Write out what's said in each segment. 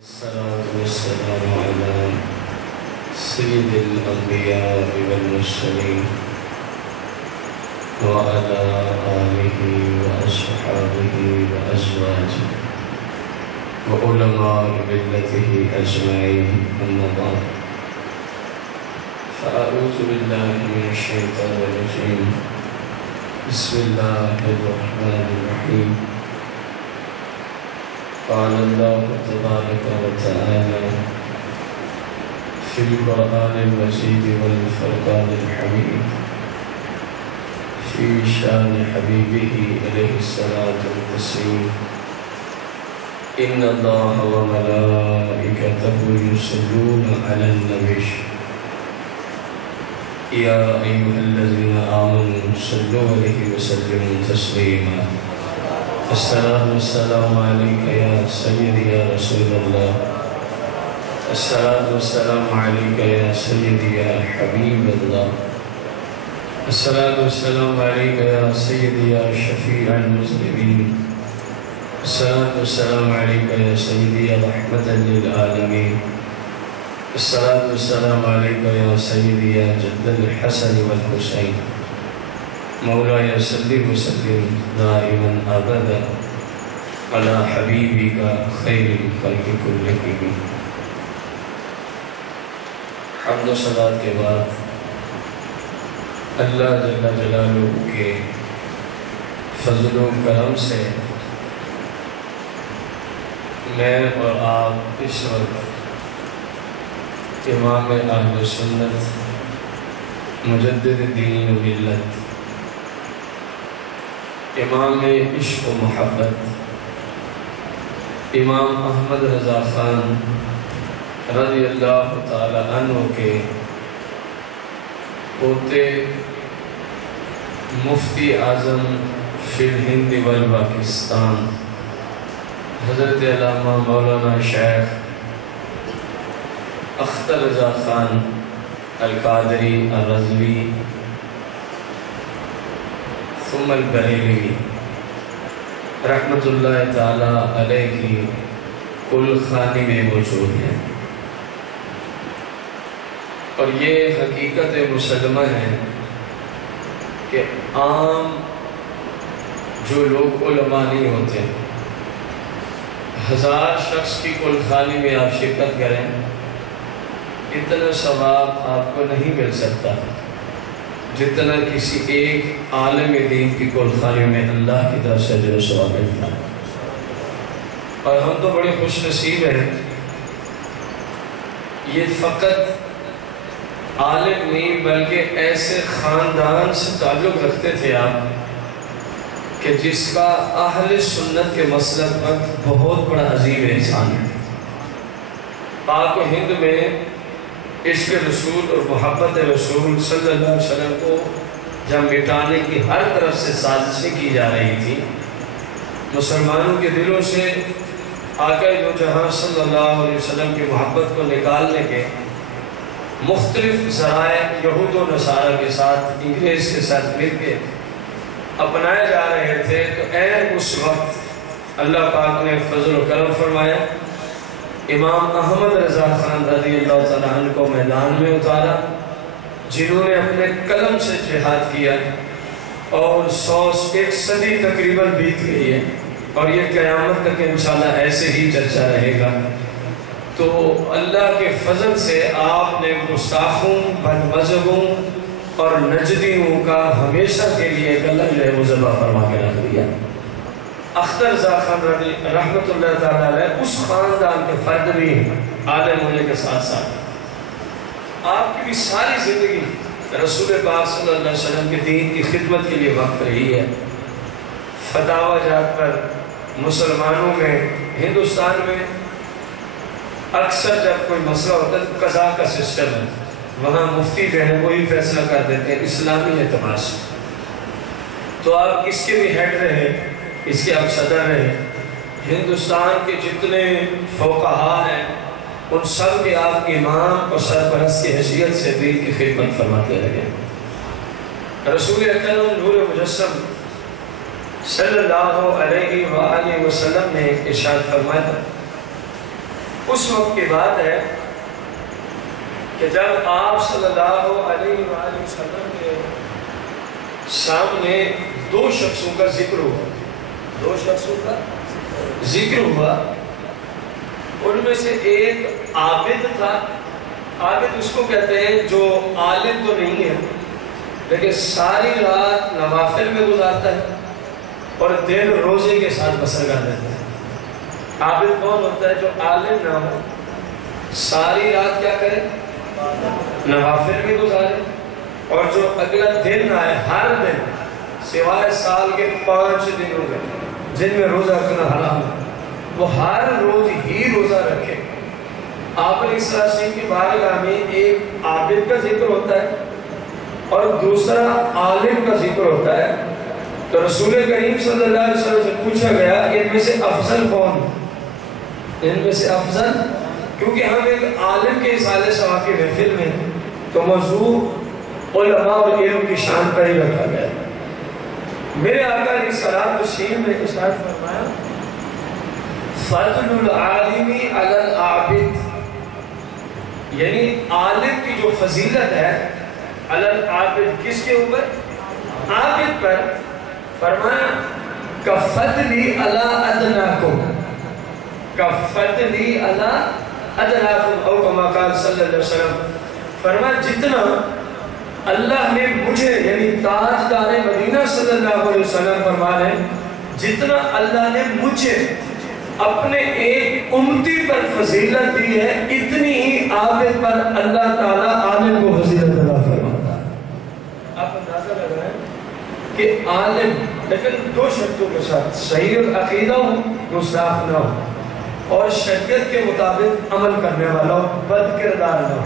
الصلاة والسلام على سيد الأنبياء والمرسلين وعلى آله وأصحابه وأزواجه وعلماء ملته أجمعين أما بعد فأعوذ بالله من الشيطان الرجيم بسم الله الرحمن الرحيم قال الله تبارك وتعالى في القرآن المجيد والفرقان الحميد في شان حبيبه عليه الصلاة والتسليم إن الله وملائكته يصلون على النبي يا أيها الذين آمنوا صلوا عليه وسلموا تسليما الصلاة والسلام عليك يا سيدي يا رسول الله الصلاة والسلام عليك يا سيدي يا حبيب الله الصلاة والسلام عليك يا سيدي يا شفيع المذنبين الصلاة والسلام عليك يا سيدي يا رحمة للعالمين الصلاة والسلام عليك يا سيدي يا جد الحسن والحسين مولاي صل وسلم دائما ابدا على حبیبک خیر الخلق کلهم. حمد و صلوات کے بعد اللہ جل جلالہ کے فضل و کرم سے میں اور آپ اس وقت امام اہل سنت مجدد دین و ملت امام عشق و محبت امام احمد رضا خان رضی اللہ تعالی عنہ کے پوتے مفتی اعظم فی الہند والپاکستان حضرت علامہ مولانا شیخ اختر رضا خان القادری الرضوی ثم البریلوی رحمت اللہ تعالی علیہ کی کل خانی میں موجود ہے. اور یہ حقیقت مسلمہ ہے کہ عام جو لوگ علماء نہیں ہوتے 1000 شخص کی کل خانی میں آپ شرکت کریں اتنا ثواب آپ کو نہیں مل سکتا جتنا کسی ایک عالم دین کی کل خانی میں اللہ کی طرف سے جو ثواب ملتا ہے. اور ہم تو بڑے خوش نصیب ہیں. یہ فقط عالم نہیں بلکہ ایسے خاندان سے تعلق رکھتے تھے آپ کہ جس کا اہل سنت کے مسلک پر بہت بڑا عظیم احسان ہے. پاک و ہند میں عشق رسول اور محبت رسول صلی اللہ علیہ وسلم کو جب مٹانے کی ہر طرف سے سازشیں کی جا رہی تھی مسلمانوں کے دلوں سے آقا دو جہاں صلی اللہ علیہ وسلم کی محبت کو نکالنے کے مختلف ذرائع یہود و نصارہ کے ساتھ انگریز کے ساتھ مل کے اپنائے جا رہے تھے. تو عین اس وقت اللہ پاک نے فضل و کرم فرمایا امام احمد رضا خان رضی اللہ تعالیٰ عنہ کو میدان میں اتارا جنہوں نے اپنے قلم سے جہاد کیا اور 101 صدی تقریباً بیت گئی ہے اور یہ قیامت تک انشاءاللہ ایسے ہی چلتا رہے گا. تو اللہ کے فضل سے آپ نے گستاخوں بد مذہبوں اور نجدیوں کا ہمیشہ کے لیے گلہ جو ہے وہ ذبح فرما کے رکھ دیا. اختر رضا خان رضی رحمت اللہ تعالیٰ علیہ اس خاندان کے فرد بھی عالم ہونے کے ساتھ ساتھ آپ کی بھی ساری زندگی رسول پاک صلی اللہ علیہ وسلم کے دین کی خدمت کے لیے وقف رہی ہے. فتاوی جات پر مسلمانوں میں ہندوستان میں اکثر جب کوئی مسئلہ ہوتا ہے تو قضاء کا سسٹم ہے. وہاں مفتی جو ہے وہی فیصلہ کر دیتے ہیں اسلامی اعتبار سے. تو آپ اس کے بھی ہیڈ رہے اس کے آپ صدر رہے. ہندوستان کے جتنے فقہا ہیں ان سب کے آپ امام اور سرپرست کی حیثیت سے دین کی خدمت فرماتے رہے. رسول اکرم نور مجسم صلی اللہ علیہ وآلہ وسلم نے ارشاد فرمایا اس وقت کی بات ہے کہ جب آپ صلی اللہ علیہ وآلہ وسلم کے سامنے دو شخصوں کا ذکر ہوا ان میں سے ایک عابد تھا. عابد اس کو کہتے ہیں جو عالم تو نہیں ہے لیکن ساری رات نوافل میں گزارتا ہے اور دن روزے کے ساتھ بسر کر دیتا ہے. عابد کون ہوتا ہے؟ جو عالم نہ ہو، ساری رات کیا کرے؟ نوافل میں گزارے، اور جو اگلا دن آئے ہر دن سوائے سال کے 5 دنوں میں جن میں روزہ رکھنا حرام ہے وہ ہر روز ہی روزہ رکھے. آپ علیہ السلام کی بارگاہ میں ایک عابد کا ذکر ہوتا ہے اور دوسرا عالم کا ذکر ہوتا ہے. تو رسول کریم صلی اللہ علیہ وسلم سے پوچھا گیا ان میں سے افضل کون؟ ان میں سے افضل، کیونکہ ہم ایک عالم کے اصالے ثواب کی محفل میں تو موضوع علماء اور علم کی شان پر ہی رکھا گیا. میرے آقا علیہ الصلوۃ والسلام نے ارشاد فرمایا فضل العالم علی العابد، یعنی عالم کی جو فضیلت ہے علی العابد، کس کے اوپر؟ عابد پر. فرمایا کفضلی علی ادناکم، کفضلی علی ادناکم او کما قال صلی اللہ علیہ وسلم. فرمایا جتنا اللہ نے مجھے، یعنی تاجدار مدینہ صلی اللہ علیہ وسلم فرما رہے ہیں، جتنا اللہ نے مجھے اپنے ایک امتی پر فضیلت دی ہے اتنی ہی عابد پر اللہ تعالیٰ عالم کو فضیلت عطا فرماتا ہے. آپ اندازہ لگ رہے ہیں کہ عالم لیکن دو شرطوں کے ساتھ صحیح العقیدہ ہو، گستاخ نہ ہو، اور شریعت کے مطابق عمل کرنے والا ہو، بد کردار نہ ہو.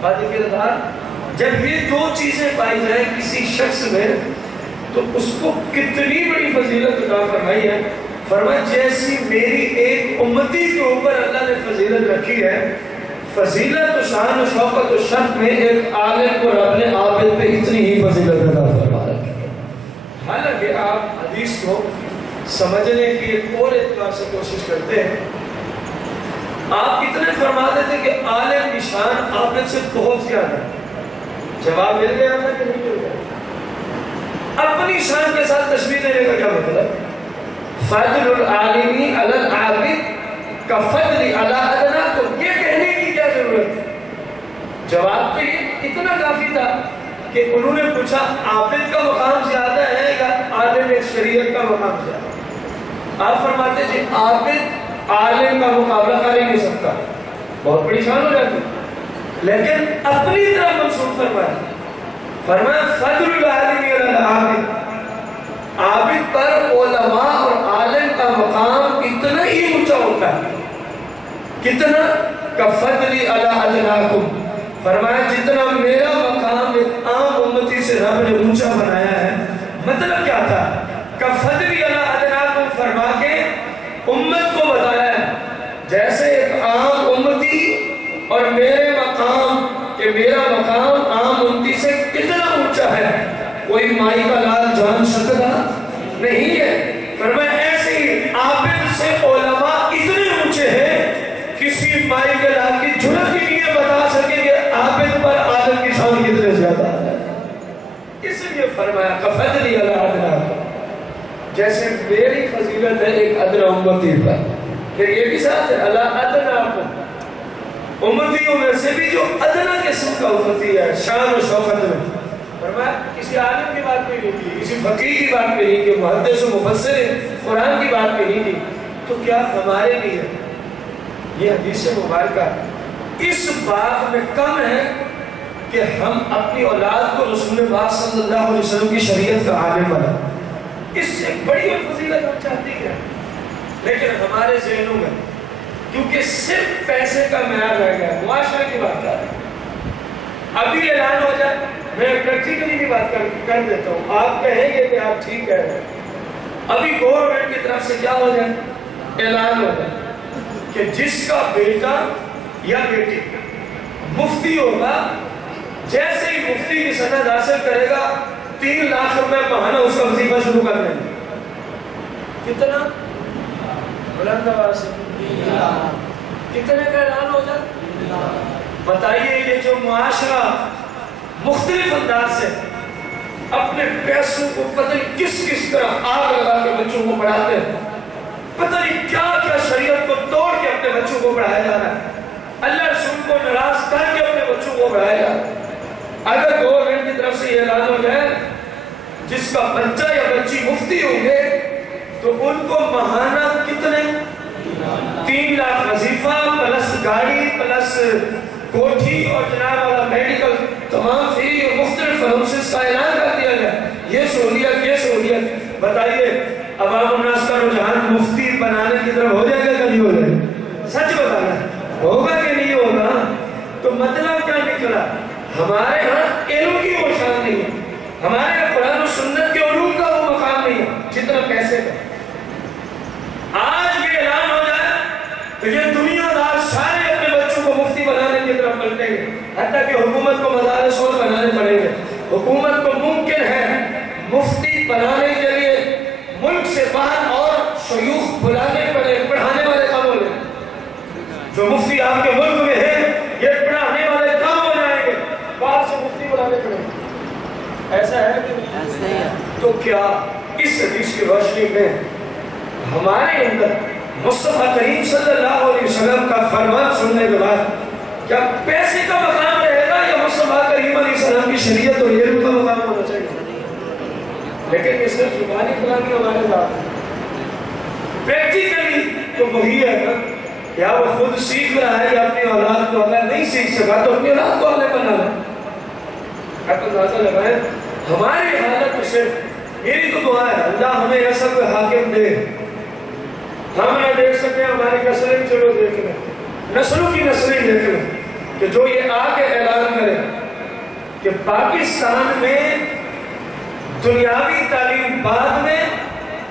بد کردار، جب یہ دو چیزیں پائی جائیں کسی شخص میں تو اس کو کتنی بڑی فضیلت عطا فرمائی ہے. فرمایا جیسی میری ایک امتی کے اوپر اللہ نے فضیلت رکھی ہے، فضیلت و شان و شوقت و شرف میں ایک عالم کو رب نے عابد پہ اتنی ہی فضیلت عطا فرما رکھی ہے. حالانکہ آپ حدیث کو سمجھنے کی ایک اور اعتبار سے کوشش کرتے ہیں. آپ اتنے فرما دیتے کہ عالم کی شان عابد سے بہت زیادہ ہے. جواب مل گیا تھا کہ نہیں مل گیا؟ اپنی شان کے ساتھ تشبیہ دینے کا کیا مطلب؟ فضل العالم علی العابد کفضل علی ادناکم، یہ کہنے کی کیا ضرورت ہے؟ جواب تو یہ اتنا کافی تھا کہ انہوں نے پوچھا عابد کا مقام زیادہ ہے یا عالم شریعت کا مقام زیادہ ہے؟ آپ فرماتے جی عابد عالم کا مقابلہ کر ہی نہیں سکتا، بہت بڑی شان ہو جاتی، لیکن اپنی طرح منسوخ فرمایا فضل العالم علی العابد، عابد پر علماء اور عالم کا مقام اتنا ہی اونچا ہوتا ہے. کتنا؟ کفضلی علی ادناکم، فرمایا جتنا میرا مقام ایک عام امتی سے رب نے اونچا بنایا ہے. مطلب کیا تھا؟ کفضلی علی ادناکم فرما کے امت کو بتایا ہے جیسے ایک عام امتی اور میرے مقام، کہ میرا مقام عام امتی سے کتنا اونچا ہے کوئی مائی کا لال جان سکتا نہیں ہے. فرمایا ایسے ہی عابد سے علماء اتنے اونچے ہیں کسی مائی کے لال کی جھلک ہی نہیں بتا سکے کہ عابد پر عالم کی شان کتنے زیادہ ہے. اس لیے فرمایا کفضلی علی ادناکم، جیسے میری فضیلت ہے ایک ادنا امتی پر، پھر یہ بھی ساتھ ہے علی ادناکم، امتیوں میں سے بھی جو ادنا قسم کا امتی ہے شان و شوکت میں. فرمایا کسی عالم کی بات پہ نہیں کی، کسی فقیہ کی بات پہ نہیں کی، محدث و مفسر قرآن کی بات پہ نہیں کی. تو کیا ہمارے لیے یہ حدیث مبارکہ اس بات میں کم ہے کہ ہم اپنی اولاد کو رسول پاک صلی اللہ علیہ وسلم کی شریعت کا عالم بنائیں؟ اس سے بڑی فضیلت ہم چاہتی ہیں، لیکن ہمارے ذہنوں میں کیونکہ صرف پیسے کا معیار رہ گیا. معاشرے کی بات کر رہے ہیں، ابھی اعلان ہو جائے، میں پریکٹیکلی بھی بات کر دیتا ہوں، آپ کہیں گے کہ آپ ٹھیک کہہ رہے ہیں. ابھی گورنمنٹ کی طرف سے کیا ہو جائے؟ اعلان ہو جائے کہ جس کا بیٹا یا بیٹی مفتی ہوگا، جیسے ہی مفتی کی سند حاصل کرے گا 3 لاکھ روپے ماہانہ اس کا وظیفہ شروع کر دیں گے. کتنا؟ بلند آواز سے کتنے کا اعلان ہو جائے؟ بتائیے یہ جو معاشرہ مختلف انداز سے اپنے پیسوں کو پتہ نہیں کس طرح آگ لگا کے بچوں کو پڑھاتے ہیں، پتہ نہیں کیا شریعت کو توڑ کے اپنے بچوں کو پڑھایا جا رہا ہے، اللہ رسول کو ناراض کر کے اپنے بچوں کو پڑھایا جا رہا ہے۔ اگر گورنمنٹ کی طرف سے یہ اعلان ہو جائے جس کا بچہ یا بچی مفتی ہوں گے تو ان کو ماہانہ کتنے 3 لاکھ وظیفہ پلس گاڑی پلس کوٹھی اور جناب والا میڈیکل تمام فری اور مختلف فنونسز کا اعلان کر دیا گیا، یہ سہولیت بتائیے عوام الناس کا رجحان مفتی بنانے کی طرف ہو جائے گا کہ نہیں ہو جائے گا؟ سچ بتانا ہوگا کہ نہیں ہوگا؟ تو مطلب کیا نکلا؟ ہمارے ہاں علم کی وہ شان نہیں ہے، ہمارے یہاں قرآن و سنت کے علوم کا وہ مقام نہیں ہے جتنا پیسے کا۔ آج یہ اعلان ہو جائے تو یہ دنیا دار سارے اپنے بچوں کو مفتی بنانے کی طرف پلٹیں گے، حتیٰ کہ حکومت کو مدارس اور بنانے پڑیں گے۔ حکومت کو ممکن ہے مفتی بنانے کے لیے ملک سے باہر اور شیوخ بلانے پڑے، پڑھانے والے کام ہو جائیں۔ جو مفتی آپ کے ملک میں ہیں یہ پڑھانے والے کام ہو جائیں گے، باہر سے مفتی بلانے پڑیں گے۔ ایسا ہے کہ نہیں؟ تو کیا اس حدیث کی روشنی میں ہمارے اندر مصطفیٰ کریم صلی اللہ علیہ وسلم کا فرمان سننے کے بعد کیا پیسے کا مقام رہے گا یا مصطفیٰ کریم علیہ السلام کی شریعت اور علم کا مقام ہونا چاہیے؟ لیکن یہ صرف زبانی کلامی ہمارے ساتھ پریکٹیکلی تو وہی ہے نا، یا وہ خود سیکھ رہا ہے یا اپنی اولاد کو اگر نہیں سیکھ سکا تو اپنی اولاد کو آنے بنا رہا ہے۔ آپ اندازہ لگائیں ہماری حالت میں صرف میری تو دعا ہے اللہ ہمیں ایسا کوئی حاکم دے، ہم نہ دیکھ سکیں ہماری نسلیں چلو دیکھ لیں، نسلوں کی نسلیں دیکھ لیں کہ جو یہ آ کے اعلان کرے کہ پاکستان میں دنیاوی تعلیم بعد میں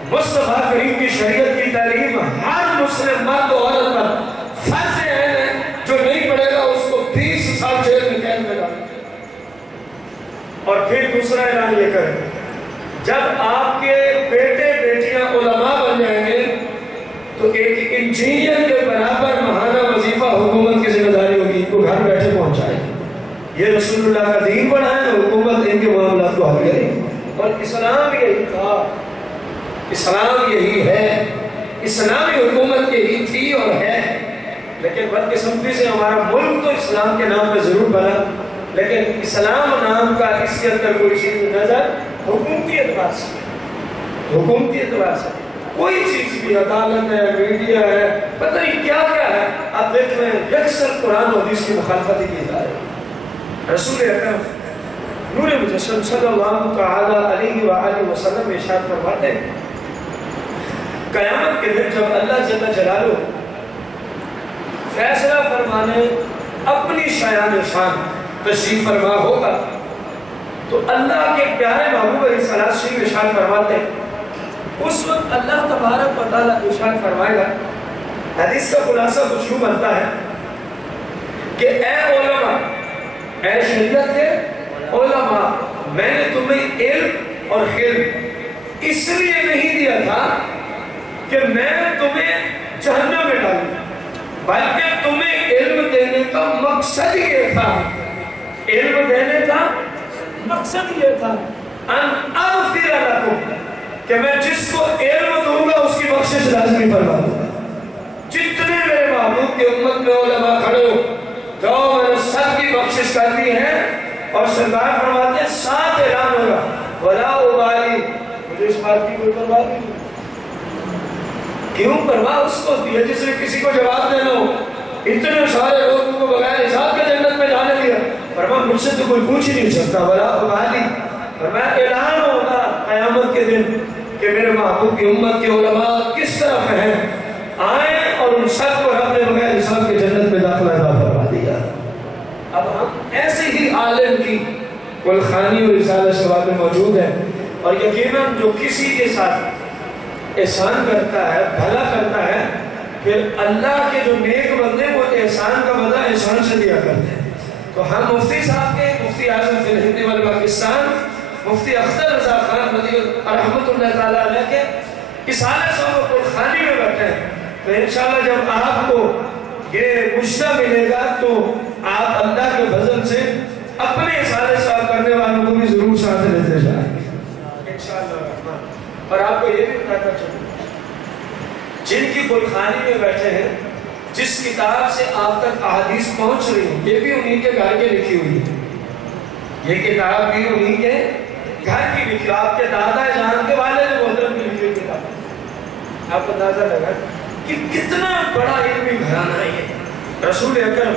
مصطفیٰ کریم کی شریعت کی تعلیم ہر مسلم مرد و عورت پر فرض عین ہے، جو نہیں پڑھے گا اس کو 20 سال جیل میں قید میں ڈالیں۔ اور پھر دوسرا اعلان یہ کریں جب آپ کے بیٹے بیٹیاں علماء بن جائیں گے تو ایک انجینئر کے برابر ماہانہ وظیفہ حکومت کی ذمہ داری ہوگی، ان کو گھر بیٹھے پہنچائے۔ یہ رسول اللہ کا دین بڑھائے، حکومت ان کے معاملات کو حل کرے۔ اور اسلام یہی تھا، اسلام یہی ہے، اسلامی حکومت یہی تھی اور ہے، لیکن بدقسمتی سے ہمارا ملک تو اسلام کے نام پہ ضرور بنا، لیکن اسلام نام کا اس کے اندر کوئی چیز نظر حکومتی اعتبار سے کوئی چیز بھی، عدالت ہے، میڈیا ہے، پتہ نہیں کیا کیا ہے، آپ دیکھ رہے ہیں یکسر قرآن و حدیث کی مخالفت ہی کی جا رہی ہے۔ رسول اکرم نور مجسم صلی اللہ تعالی علیہ وآلہ وسلم ارشاد فرماتے ہیں قیامت کے دن جب اللہ جل جلالہ فیصلہ فرمانے اپنی شایان شان تشریف فرما ہوگا تو اللہ کے پیارے محبوب علیہ السلام ارشاد فرماتے ہیں اس وقت اللہ تبارک و تعالیٰ ارشاد فرمائے گا، حدیث کا خلاصہ کچھ یوں بنتا ہے کہ اے علماء، اے شریعت کے علماء، میں نے تمہیں علم اور حلم اس لیے نہیں دیا تھا کہ میں تمہیں جہنم میں ڈالوں، بلکہ تمہیں علم دینے کا مقصد یہ تھا، علم دینے کا مقصد یہ تھا ان اغفر لکم، کہ میں جس کو علم دوں گا اس کی بخشش لازمی فرما دوں گا۔ جتنے میرے محبوب کی امت میں علماء کھڑے ہو جاؤ، میں نے سب کی بخشش کر دی ہے، اور سرکار فرماتے ہیں 7 اعلان ہوگا ولا ابالی، مجھے اس بات کی کوئی پرواہ نہیں۔ کیوں پرواہ اس کو دیا جس نے کسی کو جواب دینا ہو، اتنے سارے لوگوں کو بغیر حساب کے جنت میں جانے دیا، فرمایا مجھ سے تو کوئی پوچھ ہی نہیں سکتا ولا ابالی۔ فرمایا اعلان ہوگا قیامت کے دن کہ میرے محبوب کی امت کے علماء کس طرف ہیں، آئیں اور ان سب کو رب نے بغیر حساب کے جنت میں داخلہ عطا فرما دیا۔ اب ہم ایسے ہی عالم کی گلخانی اور رسالہ شباب میں موجود ہیں، اور یقیناً جو کسی کے ساتھ احسان کرتا ہے، بھلا کرتا ہے، پھر اللہ کے جو نیک بندے وہ احسان کا بدلہ احسان سے دیا کرتے ہیں۔ تو ہم مفتی صاحب کے، مفتی اعظم فی الہند والپاکستان مفتی اختر رضا خان رضی رحمۃ اللہ تعالیٰ علیہ کے رسالہ صاحب کو خانی میں بیٹھے ہیں، تو انشاءاللہ جب آپ کو یہ مشتہ ملے گا تو آپ اللہ کے فضل سے اپنے سارے صاحب کرنے والوں کو بھی ضرور ساتھ لیتے جائیں انشاءاللہ۔ اور آپ کو یہ بھی بتاتا چلوں، جن کی گلخانی میں بیٹھے ہیں، جس کتاب سے آپ تک احادیث پہنچ رہی ہیں، یہ بھی انہی کے گھر کے لکھی ہوئی ہے، یہ کتاب بھی انہی کے گھر کی لکھی، آپ کے دادا جان کے والد محترم کی لکھی ہوئی کتاب۔ آپ کو اندازہ لگا کہ کتنا بڑا علمی گھرانہ ہے یہ۔ رسول اکرم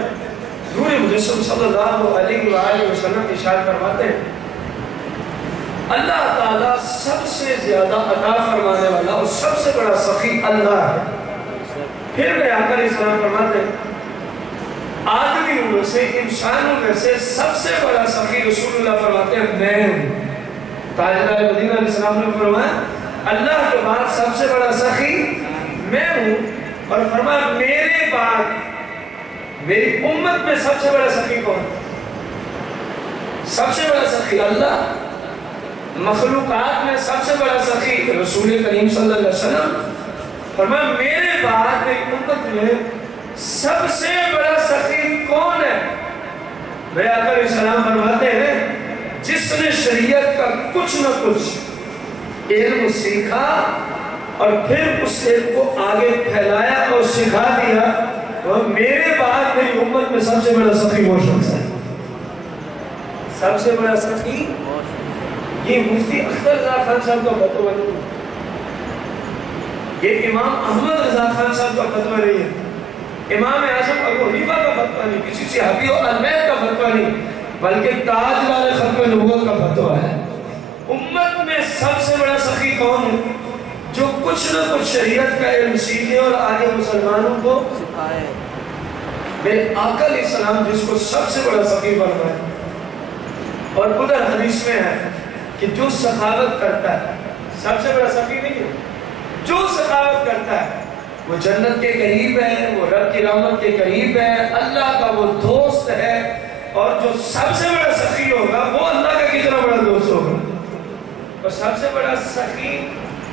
نور مجسم صلی اللہ علیہ وآلہ وسلم ارشاد فرماتے ہیں، اللہ تعالیٰ سب سے زیادہ عطا فرمانے والا اور سب سے بڑا سخی اللہ ہے۔ پھر میں آقا علیہ السلام فرماتے ہیں، آدمیوں میں سے، انسانوں میں سے سب سے بڑا سخی رسول اللہ فرماتے ہیں میں ہوں۔ تاجدار مدینہ علیہ السلام نے فرمایا اللہ کے بعد سب سے بڑا سخی میں ہوں، اور فرمایا میرے بعد میری امت میں سب سے بڑا سخی کون؟ سب سے بڑا سخی اللہ، مخلوقات میں سب سے بڑا سخی رسول کریم صلی اللہ علیہ وسلم، فرمایا میرے بعد میری امت میں سب سے بڑا سخی کون ہے؟ میرے آقا علیہ السلام فرماتے ہیں جس نے شریعت کا کچھ نہ کچھ علم سیکھا اور پھر اس علم کو آگے پھیلایا اور سکھا دیا، وہ میرے بعد میری امت میں سب سے بڑا سخی وہ شخص ہے۔ سب سے بڑا سخی یہ مفتی اختر رضا خان صاحب کا فتویٰ نہیں، یہ امام احمد رضا خان صاحب کا فتویٰ نہیں ہے، امام اعظم ابو حنیفہ کا فتویٰ نہیں، کسی صحابی و المیت کا فتویٰ نہیں، بلکہ تاجدار ختم نبوت کا فتویٰ ہے۔ امت میں سب سے بڑا سخی کون ہے؟ جو کچھ نہ کچھ شریعت کا علم سیکھے اور آگے مسلمانوں کو سکھائے۔ میرے آقا علیہ السلام جس کو سب سے بڑا سخی فرمائے، اور ادھر حدیث میں ہے کہ جو سخاوت کرتا ہے، سب سے بڑا سخی نہیں ہے، جو سخاوت کرتا ہے وہ جنت کے قریب ہے، وہ رب کی رحمت کے قریب ہے، اللہ کا وہ دوست ہے، اور جو سب سے بڑا سخی ہوگا وہ اللہ کا کتنا بڑا دوست ہوگا۔ اور سب سے بڑا سخی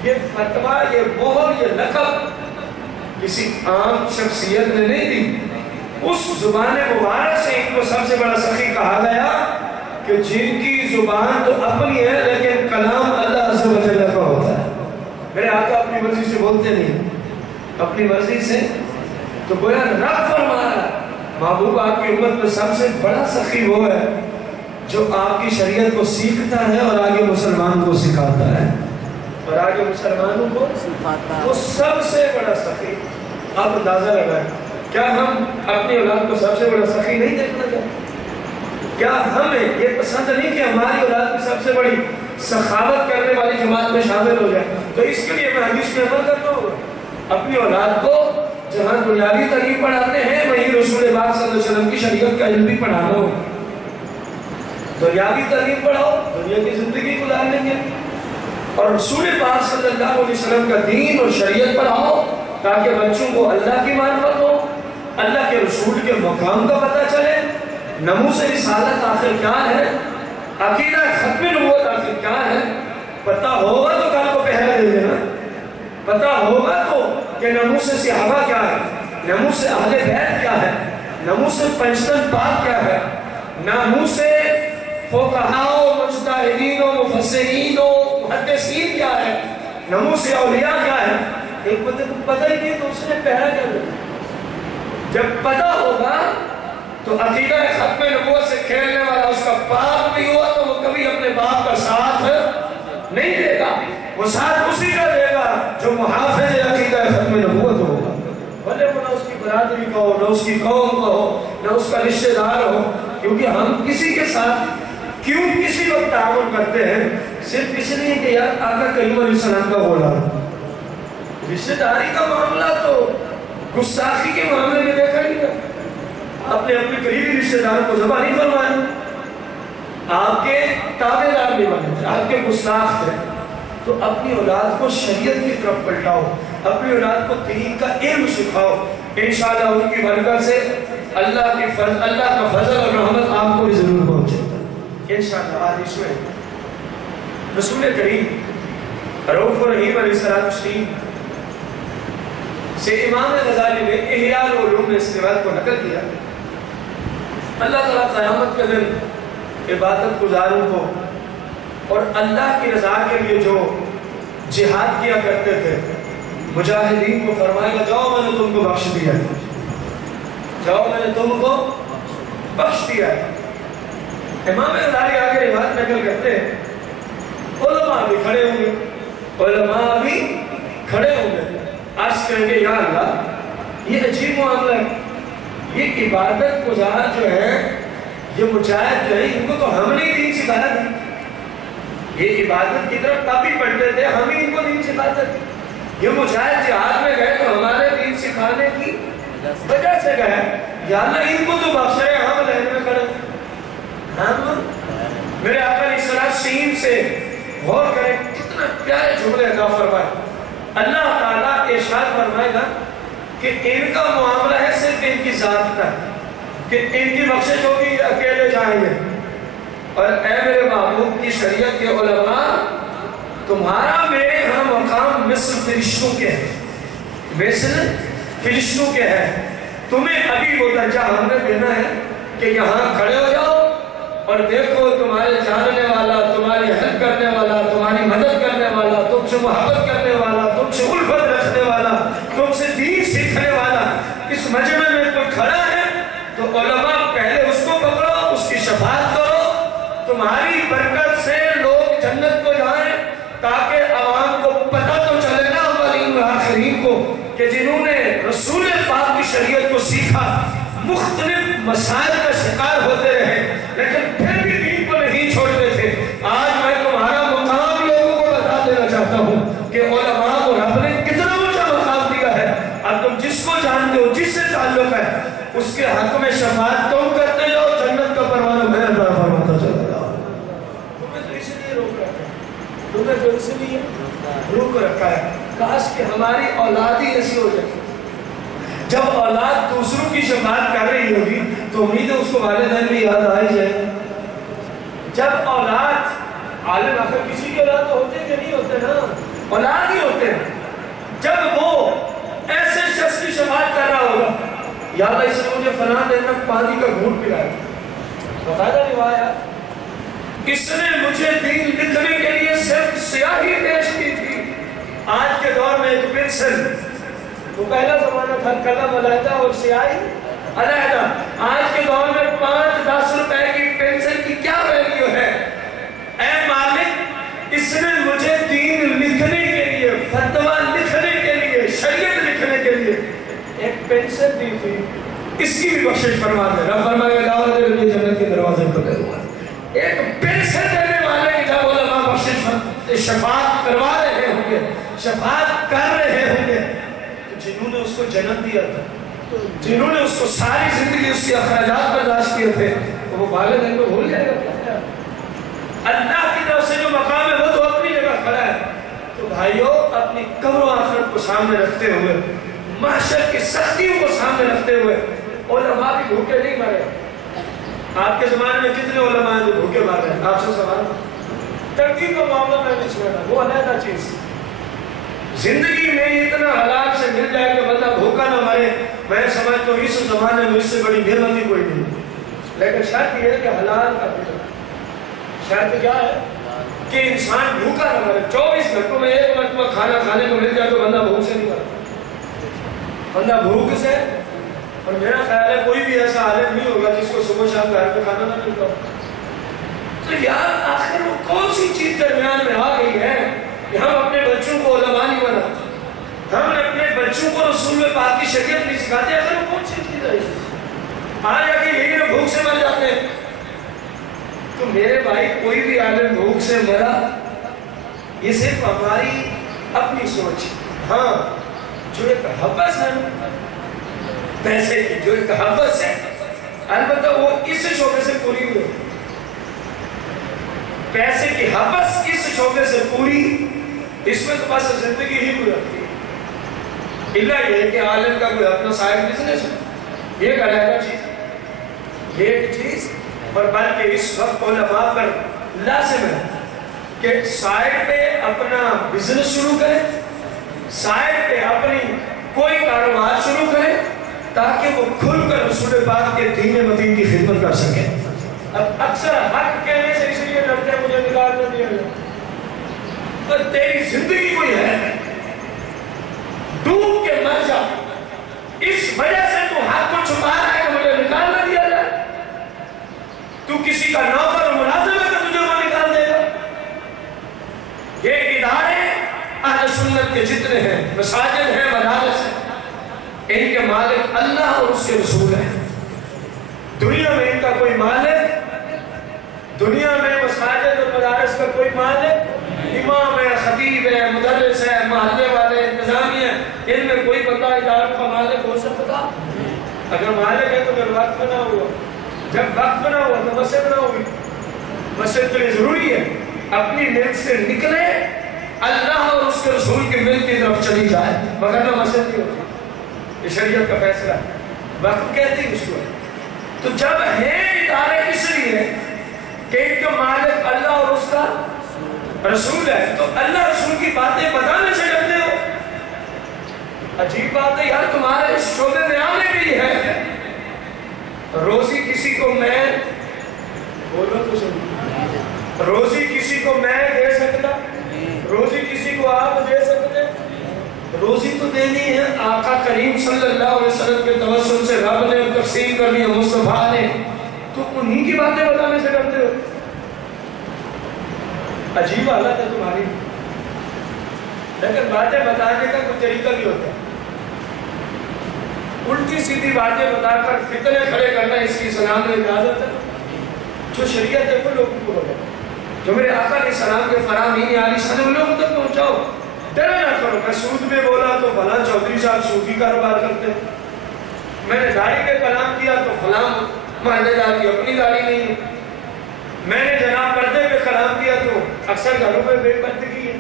یہ فتویٰ، یہ مہر، یہ لقب کسی عام شخصیت نے نہیں دی، اس زبان مبارک سے ان کو سب سے بڑا سخی کہا گیا کہ جن کی زبان تو اپنی ہے لیکن کلام اللہ عز و جل کا ہوتا ہے۔ میرے آقا اپنی مرضی سے بولتے نہیں، اپنی مرضی سے تو گویا رب فرما رہا ہے، محبوب آپ کی امت میں سب سے بڑا سخی وہ ہے جو آپ کی شریعت کو سیکھتا ہے اور آگے مسلمان کو سکھاتا ہے، اور آگے مسلمانوں کو سکھاتا ہے، وہ سب سے بڑا سخی۔ آپ اندازہ لگائیں، کیا ہم اپنی اولاد کو سب سے بڑا سخی نہیں دیکھنا چاہتے؟ کیا ہمیں یہ پسند نہیں کہ ہماری اولاد کی سب سے بڑی سخاوت کرنے والی جماعت میں شامل ہو جائے؟ تو اس کے لیے میں حدیث میں عمل کرتا ہوں، اپنی اولاد کو جہاں دنیاوی تعلیم پڑھاتے ہیں وہیں رسول پاک صلی اللہ علیہ وسلم کی شریعت کا علم بھی پڑھانا ہو۔ دنیاوی تعلیم پڑھاؤ، دنیا کی زندگی گزار لیں گے، اور رسول پاک صلی اللہ علیہ وسلم کا دین اور شریعت پڑھاؤ تاکہ بچوں کو اللہ کی معرفت ہو، اللہ کے رسول کے مقام کا پتہ چلے، ناموس رسالت آخر کیا ہے، عقیدہ ختم نبوت آخر کیا ہے۔ پتہ ہوگا تو کل کو پہلا دے دینا، پتہ ہوگا تو کہ ناموس صحابہ کیا ہے، ناموس اہل بیت کیا ہے، ناموس پنجتن پاک کیا ہے، ناموس فقہاء و مجتہدین و مفسرین و محدثین کیا ہے، ناموس اولیاء کیا ہے۔ ایک بندے کو پتہ ہی نہیں تو اس نے پہلا کیا دیا۔ جب پتہ ہوگا تو عقیدہ ختم نبوت سے کھیلنے والا اس کا باپ بھی ہوا تو وہ کبھی اپنے باپ کا ساتھ نہیں دے گا، وہ ساتھ اسی کا دے گا جو محافظ عقیدہ ختم نبوت ہوگا، بھلے وہ نہ اس کی برادری کا ہو، نہ اس کی قوم کا ہو، نہ اس کا رشتہ دار ہو، کیونکہ ہم کسی کے ساتھ کیوں کسی وقت تعاون کرتے ہیں؟ صرف اس لیے کہ یار آقا کریم علیہ السلام کا غلام۔ رشتہ داری کا معاملہ تو گستاخی کے معاملے میں دیکھا نہیں گا، آپ نے اپنے قریبی رشتہ داروں کو ذبح نہیں فرمایا، آپ کے تابع دار نہیں بنے تھے، آپ کے گستاخ تھے۔ تو اپنی اولاد کو شریعت کی طرف پلٹاؤ، اپنی اولاد کو دین کا علم سکھاؤ، انشاءاللہ ان کی برکت سے اللہ کا فضل اور رحمت آپ کو بھی ضرور پہنچے گا انشاءاللہ۔ آج اس میں رسول کریم رؤوف رحیم علیہ السلام سے امام غزالی نے احیاء العلوم میں اس روایت کو نقل کیا۔ اللہ تعالیٰ قیامت کے دن عبادت گزاروں کو اور اللہ کی رضا کے لیے جو جہاد کیا کرتے تھے مجاہدین کو فرمائے گا جاؤ میں نے تم کو بخش دیا، جاؤ میں نے تم کو بخش دیا۔ امام غزالی آگے روایت نقل کرتے ہیں علماء بھی کھڑے ہوں گے، علماء بھی کھڑے ہوں گے، عرض کریں گے یا اللہ یہ عجیب معاملہ ہے، یہ عبادت گزار جو ہے، یہ مجاہد جو ہے، ان کو تو ہم نے دین سکھایا تھا، یہ عبادت کی طرف تب ہی پڑھتے تھے، ہم ہی ان کو دین سکھاتے تھے، یہ مجاہد جہاد میں گئے تو ہمارے دین سکھانے کی وجہ سے گئے، یا اللہ ان کو تو بخشے، ہم لہن میں کھڑے، ہم میرے آقا علیہ السلام سے غور کریں کتنا پیارے جملے عطا فرمائے۔ اللہ تعالیٰ ارشاد فرمائے گا کہ ان کا معاملہ ہے صرف ان کی ذات کا، کہ ان کی بخشش ہوگی اکیلے جائیں گے، اور اے میرے محبوب کی شریعت کے علماء تمہارا میرے ہاں مقام مثل فرشتوں کے ہے، مثل فرشتوں کے ہے، تمہیں ابھی وہ درجہ ہم نے دینا ہے کہ یہاں کھڑے ہو جاؤ اور دیکھو تمہارے جاننے والا، تمہاری ہیلپ کرنے والا، تمہاری مدد کرنے والا، تم سے محبت کرنے والا، تم سے الفت رکھنے والا، تم سے دین سیکھنے والا اس مجمع میں کوئی کھڑا ہے تو علماء پہلے اس کو پکڑو، اس کی شفاعت کرو، تمہاری برکت سے لوگ جنت کو جائیں، تاکہ عوام کو پتہ تو چلے نا اولین و آخرین کو کہ جنہوں نے رسول پاک کی شریعت کو سیکھا مختلف مسائل کا شکار ہوتے رہے لیکن پھر بھی دین کو نہیں چھوڑتے تھے۔ آج میں تمہارا مقام لوگوں کو بتا دینا چاہتا ہوں کہ علماء کو رب نے کتنا اونچا مقام دیا ہے، اور تم جس کو جانتے ہو، جس سے تعلق ہے، اس کے حق میں شفاعت تم کرتے جاؤ، جنت کا پروانہ میں عطا فرماتا چلا جاؤ۔ تمہیں تو اس لیے روک رکھا ہے، تمہیں تو اس لیے روک رکھا ہے، کاش کہ ہماری اولاد ہی ایسی ہو جائے، جب اولاد دوسروں کی شفاعت کر رہی ہوگی تو امید ہے اس کو والدین بھی یاد آئی جائے۔ جب اولاد عالم آخر کسی کی اولاد تو ہوتے کہ نہیں ہوتے نا، اولاد ہی ہوتے ہیں، جب وہ ایسے شخص کی شفاعت کر رہا ہوگا یا اللہ اس نے مجھے فلاں دن تک پانی کا گھونٹ پلایا، باقاعدہ روایت، اس نے مجھے دین لکھنے کے لیے صرف سیاہی پیش کی تھی۔ آج کے دور میں ایک پنسل، وہ پہلا زمانہ تھا قلم علیحدہ اور سیاہی علیحدہ، آج کے دور میں 5-10 روپے کی پنسل کی کیا ویلیو ہے؟ اے مالک اس نے مجھے دین لکھنے کے لیے، فتویٰ لکھنے کے لیے، شریعت لکھنے کے لیے ایک پنسل دی تھی، اس کی بھی بخشش فرما دے۔ رب فرمائے گا جنت کے دروازے کھلے ہوئے ہیں، ایک پنسل دینے والے کی جب علماء بخشش شفاعت کروا رہے ہوں گے، شفاعت کر رہے ہوں گے، جنہوں نے اس کو جنت دیا تھا، جنہوں نے اس کو ساری زندگی اس کے اخراجات برداشت کیے تھے، تو وہ والدین کو بھول جائے گا۔ اللہ کی طرف سے جو مقام ہے وہ تو اپنی جگہ کھڑا ہے، تو بھائیوں اپنی قبر و آخرت کو سامنے رکھتے ہوئے، محشر کی سختیوں کو سامنے رکھتے ہوئے، علماء بھی بھوکے نہیں مرے۔ آپ کے زمانے میں کتنے علماء ہیں جو بھوکے مر رہے ہیں؟ آپ سے سوال، ترتیب کا معاملہ میں نہیں چھوڑا، وہ علیحدہ چیز۔ زندگی میں اتنا حالات سے مل جائے کہ بندہ بھوکا نہ مرے، میں سمجھتا ہوں اس زمانے میں اس سے بڑی نعمت کوئی نہیں، لیکن شرط یہ ہے کہ حلال کا بھی، شرط کیا ہے کہ انسان بھوکا نہ مرے۔ 24 گھنٹوں میں ایک مرتبہ کھانا کھانے کو مل جائے تو بندہ بھوک سے نہیں مرتا، بندہ بھوک سے، اور میرا خیال ہے کوئی بھی ایسا عالم نہیں ہوگا جس کو صبح شام گھر پہ کھانا نہ ملتا ہو۔ تو یار آخر وہ کون سی چیز درمیان میں آ گئی ہے کہ ہم اپنے بچوں کو علماء نہیں بناتے، ہم اپنے بچوں کو رسول پاک کی شریعت نہیں سکھاتے، اگر وہ کون سی چیز ہے؟ آج آگے یہی لوگ بھوک سے مر جاتے ہیں۔ تو میرے بھائی کوئی بھی عالم بھوک سے مرا یہ صرف ہماری اپنی سوچ، ہاں جو ایک حوث ہے پیسے کی، جو ایک حوث ہے البتہ وہ اس شعبے سے پوری ہوئی، پیسے کی حوث اس شعبے سے پوری، اس میں تو بس زندگی ہی گزرتی ہے۔ اللہ یہ ہے کہ عالم کا کوئی اپنا سائڈ بزنس ہے، یہ ایک علیحدہ چیز، یہ ایک چیز، اور بلکہ اس وقت علماء پر لازم ہے کہ سائڈ پہ اپنا بزنس شروع کریں، سائڈ پہ اپنی کوئی کاروبار شروع کرے تاکہ وہ کھل کر رسول پاک کے دین متین کی خدمت کر سکے۔ اب اکثر حق کہنے سے اس لیے ڈرتے ہیں مجھے نکال نہ دیا جائے، اور تیری زندگی کوئی ہے ڈوب کے مر جا، اس وجہ سے تو حق کو چھپا رہا ہے کہ مجھے نکال نہ دیا جائے۔ تو کسی کا نوکر اور ملازم ہے کہ تجھے وہ نکال دے گا۔ یہ ادارے اہل سنت کے جتنے ہیں، مساجد ہیں، مدارس ہیں، ان کے مالک اللہ اور اس کے رسول ہیں۔ دنیا میں ان کا کوئی مالک، دنیا میں مساجد اور مدارس کا کوئی مالک، امام ہے، خطیب ہے، مدرس ہے، محلے والے، انتظامیہ، ان میں کوئی بندہ اداروں کا مالک ہو سکتا؟ اگر مالک ہے تو پھر وقت نہ ہوا، جب وقت نہ ہوا تو مسجد نہ ہوئی۔ مسجد کے لیے ضروری ہے اپنی ملک سے نکلے، اللہ اور اس کے رسول کی ملک کی طرف چلی جائے، مگر نہ مسجد نہیں ہوتی۔ یہ شریعت کا فیصلہ ہے، وقت کہتے ہیں اس کو۔ تو جب ہیں ادارے اس لیے کہ ان کے مالک اللہ اور اس کا رسول ہے، تو اللہ رسول کی باتیں بتانے سے ڈرتے ہو؟ عجیب بات ہے یار، تمہارے اس شعبے میں آنے بھی ہے۔ روزی کسی کو میں بولو تو سن، روزی کسی کو میں دے سکتا، روزی کسی کو آپ دے سکتے؟ روزی تو دینی ہے آقا کریم صلی اللہ علیہ وسلم کے توسل سے رب نے تقسیم کر دیا مصطفیٰ نے، تو انہی کی باتیں بتانے سے ڈرتے ہو؟ عجیب حالت ہے تمہاری۔ لیکن باتیں بتانے کا کوئی طریقہ بھی ہوتا ہے، الٹی سیدھی باتیں بتا کر فتنے کھڑے کرنا اس کی اسلام میں اجازت ہے؟ جو شریعت ہے وہ لوگوں کو بتاؤ، جو میرے آقا علیہ السلام کے فرامین عالی شان ان لوگوں تک پہنچاؤ۔ ڈرا نہ کرو، میں سود میں بولا تو فلاں چودھری صاحب سودی کاروبار کرتے ہیں، میں نے داڑھی پہ کلام کیا تو فلاں محلے دار کی اپنی داڑھی نہیں ہے، میں نے جناب پردے پہ کلام کیا تو اکثر گھروں میں بے پردگی ہے،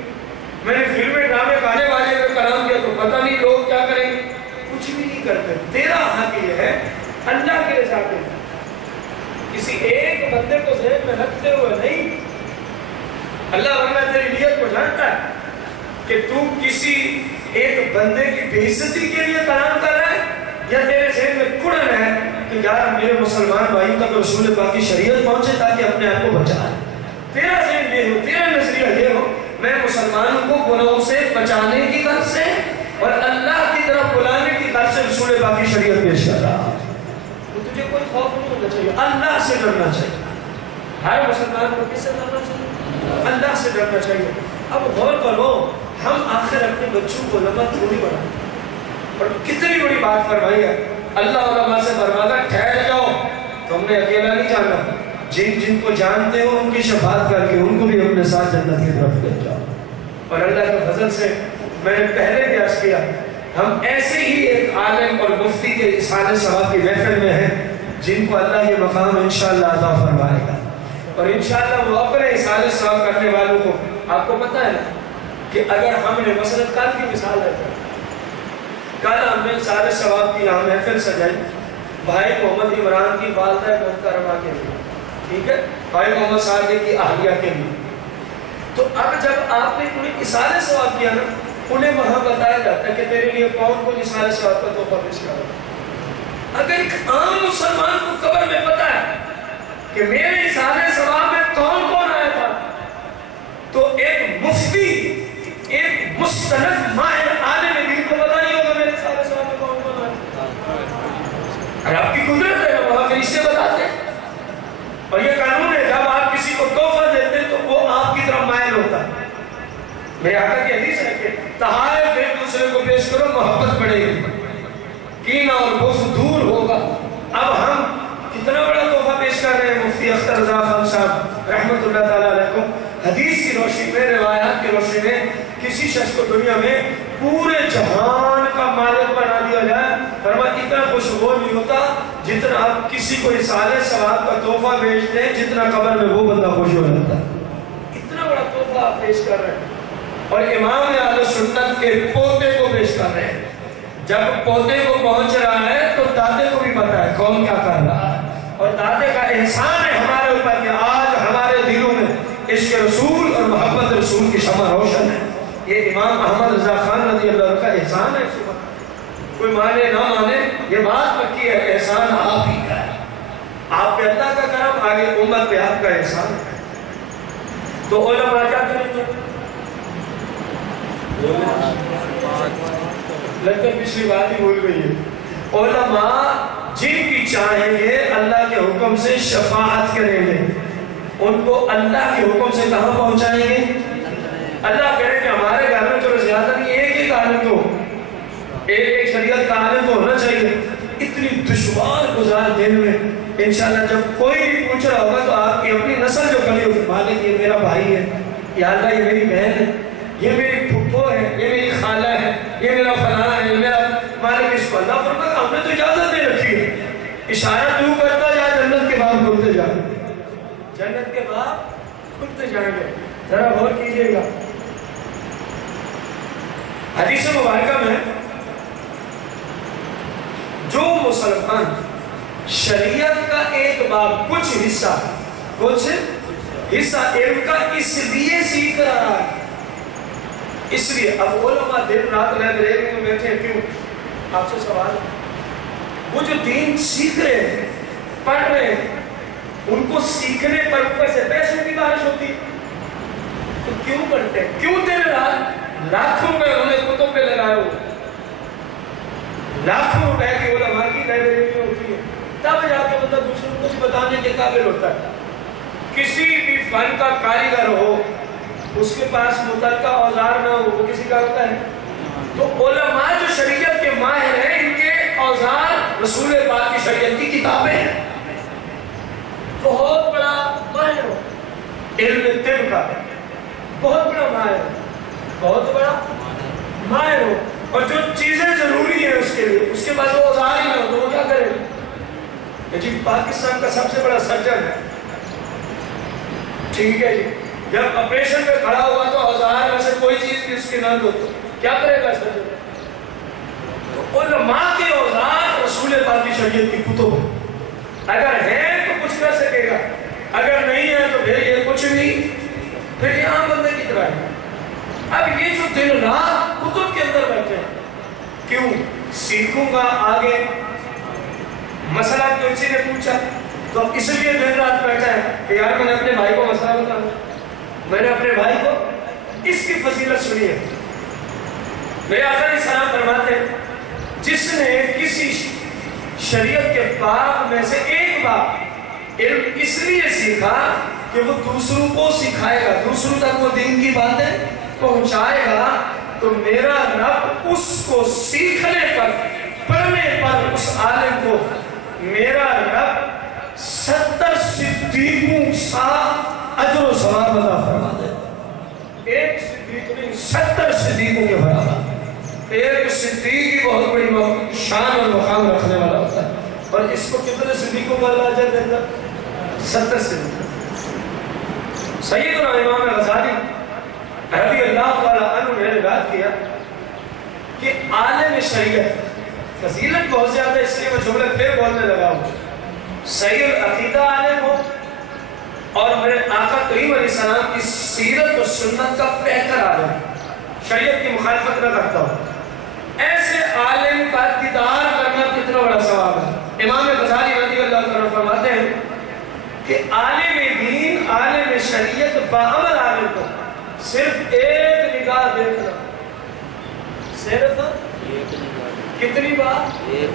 میں نے فلمیں ڈرامے گانے والے پہ کلام کیا تو پتہ نہیں لوگ کیا کریں گے۔ کچھ بھی نہیں کرتے، تیرا حق یہ ہے اللہ کے رضا کے، کسی ایک بندے کو ذہن میں رکھتے ہوئے نہیں۔ اللہ ورنہ تیری نیت کو جانتا ہے کہ تو کسی ایک بندے کی بے عزتی کے لیے کلام کر رہا ہے، یا تیرے ذہن میں کڑن ہے کہ یار میرے مسلمان بھائیوں تک رسول پاک کی شریعت پہنچے تاکہ اپنے آپ کو بچائے۔ تیرا ذہن یہ ہو، تیرا نظریہ یہ ہو، میں مسلمانوں کو گناہوں سے بچانے کی غرض سے اور اللہ کی طرف بلانے کی غرض سے رسول پاک کی شریعت پیش کر رہا ہے، تو تجھے کوئی خوف نہیں ہونا چاہیے، اللہ سے ڈرنا چاہیے۔ ہر مسلمان کو کس سے ڈرنا چاہیے؟ اللہ سے ڈرنا چاہیے۔ اب غور کرو، ہم آخر اپنے بچوں کو علماء تھوڑی بنائیں، اور کتنی بڑی بات فرمائی ہے، اللہ علماء سے فرماتا ٹھہر جاؤ، تم نے اکیلا نہیں جانا، جن جن کو جانتے ہو ان کی شفاعت کر کے ان کو بھی اپنے ساتھ جنت کی طرف لے جاؤ۔ اور اللہ کے فضل سے میں نے پہلے بھی عرض کیا، ہم ایسے ہی ایک عالم اور مفتی کے احسان ثواب کی محفل میں ہیں جن کو اللہ یہ مقام انشاءاللہ عطا فرمائے گا، اور انشاءاللہ وہ اپنے احسان ثواب کرنے والوں کو، آپ کو پتہ ہے کہ اگر ہم نے مثلا کل کی مثال ہے، کل ہم نے احسان ثواب کی یہاں محفل سجائی بھائی محمد عمران کی والدہ محترمہ کے لیے، ٹھیک ہے، بھائی محمد صادق کی اہلیہ کے لیے، تو اب جب آپ نے انہیں احسان ثواب کیا نا، انہیں وہاں بتایا جاتا ہے کہ تیرے لیے کون کو احسان ثواب کا تحفہ پیش کرا۔ اگر ایک عام مسلمان کو قبر میں پتا ہے کہ میرے احسان ثواب میں کون کون آیا تھا، تو ایک مفتی، ایک مستند ماہر عالم دین کو پتا نہیں ہوگا میرے احسان ثواب میں کون کون آیا۔ اور آپ کی قدرت ہے، وہاں فرشتے بتاتے ہیں، اور یہ قانون ہے جب آپ کسی کو تحفہ دیتے ہیں تو وہ آپ کی طرف مائل ہوتا ہے۔ میرے آقا کی حدیث ہے کہ تحائف ایک دوسرے کو پیش کرو، محبت بڑھے گی، کینہ اور بغض دور ہوگا۔ اب ہم کتنا بڑا تحفہ پیش کر رہے ہیں مفتی اختر رضا خان صاحب رحمۃ اللہ تعالیٰ علیہ کو، حدیث کی روشنی میں، روایات کی روشنی میں، کسی شخص کو دنیا میں پورے جہان کا مالک بنا دیا جائے، فرمایا اتنا خوش وہ نہیں ہوتا جتنا آپ کسی کو احسان ثواب کا تحفہ بھیجتے ہیں، جتنا قبر میں وہ بندہ خوش ہو جاتا ہے۔ اتنا بڑا تحفہ آپ پیش کر رہے ہیں، اور امام اہل سنت کے پوتے کو پیش کر رہے ہیں۔ جب پوتے کو پہنچ رہا ہے تو دادے کو بھی پتا ہے کون کیا کر رہا ہے، اور دادے کا احسان ہے ہمارے اوپر کہ آج ہمارے دلوں میں عشق رسول اور محبت رسول کی شمع روشن ہے۔ یہ امام احمد رضا خان رضی اللہ عنہ کا احسان ہے۔ کوئی مانے نہ مانے، یہ بات پکی ہے، احسان آپ ہی کا ہے، آپ پہ اللہ کا کرم، آگے امت پہ آپ کا احسان ہے۔ تو علماء کیا کریں گے؟ لگتا ہے پچھلی بات ہی بھول گئی ہے۔ علماء جن کی چاہیں گے اللہ کے حکم سے شفاعت کریں گے، ان کو اللہ کے حکم سے کہاں پہنچائیں گے؟ اللہ کہے کہ ہمارے گھر میں تو زیادہ نہیں، ایک عالم تو، ایک شریعت کا عالم تو ہونا چاہیے۔ اتنی دشوار گزار دن میں انشاءاللہ جب کوئی بھی پوچھ رہا ہوگا تو آپ کی اپنی نسل جو کھڑی ہوگی، مالک یہ میرا بھائی ہے، یا اللہ یہ میری بہن ہے، یہ میری پھپھو ہے، یہ میری خالہ ہے، یہ میرا فلاں ہے، یہ میرا مالک، اس کو اللہ فرماتا ہم نے تو اجازت دے رکھی ہے، اشارہ تو کرتا جا، جنت کے باب کھلتے جا، جنت کے باب کھلتے جائیں گے۔ ذرا غور کیجئے گا، حدیث مبارکہ میں جو مسلمان شریعت کا ایک باب کچھ حصہ علم کا اس لیے سیکھ رہا ہے، اس لیے اب علماء دن رات لائبریری میں بیٹھے ہیں، کیوں؟ آپ سے سوال، وہ جو دین سیکھ رہے ہیں، پڑھ رہے ہیں، ان کو سیکھنے پر اوپر سے پیسے کی بارش ہوتی ہے، تو کیوں پڑھتے ہیں؟ کیوں دن رات لاکھوں روپے انہوں نے کتب پہ لگائے ہو، لاکھوں روپے کی علماء کی لائبریری میں ہوتی ہے، تب جا کے بندہ دوسروں کو بتانے کے قابل ہوتا ہے۔ کسی بھی فن کا کاریگر ہو، اس کے پاس متعلقہ اوزار نہ ہو، وہ کسی کا ہوتا ہے؟ تو علماء جو شریعت کے ماہر ہیں، ان کے اوزار رسول پاک کی شریعت کی کتابیں ہیں۔ بہت بڑا ماہر ہو علم طب کا، بہت بڑا ماہر ہو، بہت بڑا ماہر ہو، اور جو چیزیں ضروری ہیں اس کے لیے، اس کے پاس وہ اوزار ہی نہ ہو تو وہ کیا کرے؟ جی پاکستان کا سب سے بڑا سرجن ہے، ٹھیک ہے جی، جب آپریشن میں کھڑا ہوا تو اوزار میں سے کوئی چیز بھی اس کے نہ دو تو کیا کرے گا سرجن؟ تو علماء کے اوزار رسول پاک کی شریعت کی کتب ہے، اگر ہے تو کچھ کر سکے گا، اگر نہیں ہے تو پھر یہ کچھ بھی، پھر یہاں بندے کی طرح ہے۔ اب یہ جو دن رات کتب کے اندر بیٹھے ہیں، کیوں؟ سیکھوں گا آگے، مسئلہ کسی نے پوچھا تو اس لیے دن رات بیٹھا ہے کہ یار میں نے اپنے بھائی کو مسئلہ بتانا، میں نے اپنے بھائی کو اس کی فضیلت سنی ہے۔ میرے آقا علیہ السلام فرماتے ہیں جس نے کسی شریعت کے باب میں سے ایک باب علم اس لیے سیکھا کہ وہ دوسروں کو سکھائے گا، دوسروں تک وہ دین کی باتیں پہنچائے گا، تو میرا رب اس کو سیکھنے پر، پڑھنے پر، اس عالم کو میرا رب 70 صدیقوں سا اجر و ثواب عطا فرما دے۔ ایک صدیق نہیں، 70 صدیقوں کے برابر۔ ایک صدیق ہی بہت بڑی شان اور مقام رکھنے والا ہوتا ہے، اور اس کو کتنے صدیقوں کو اللہ اجر دیتا؟ 70 صدیق۔ سیدنا امام غزالی رضی اللہ تعالیٰ عنہ نے بات کیا کہ عالم شریعت فضیلت بہت زیادہ، اس لیے میں جملے پھر بولنے لگا ہوں، صحیح العقیدہ عالم ہو اور میرے آقا کریم علیہ السلام کی سیرت و سنت کا بہتر عالم، شریعت کی مخالفت نہ کرتا ہو، ایسے عالم کا دیدار کرنا کتنا بڑا ثواب ہے۔ امام غزالی رضی اللہ عنہ فرماتے ہیں کہ عالم دین، عالم شریعت، باعمل عالم کو صرف ایک نگاہ دیکھنا، صرف کتنی بار؟ ایک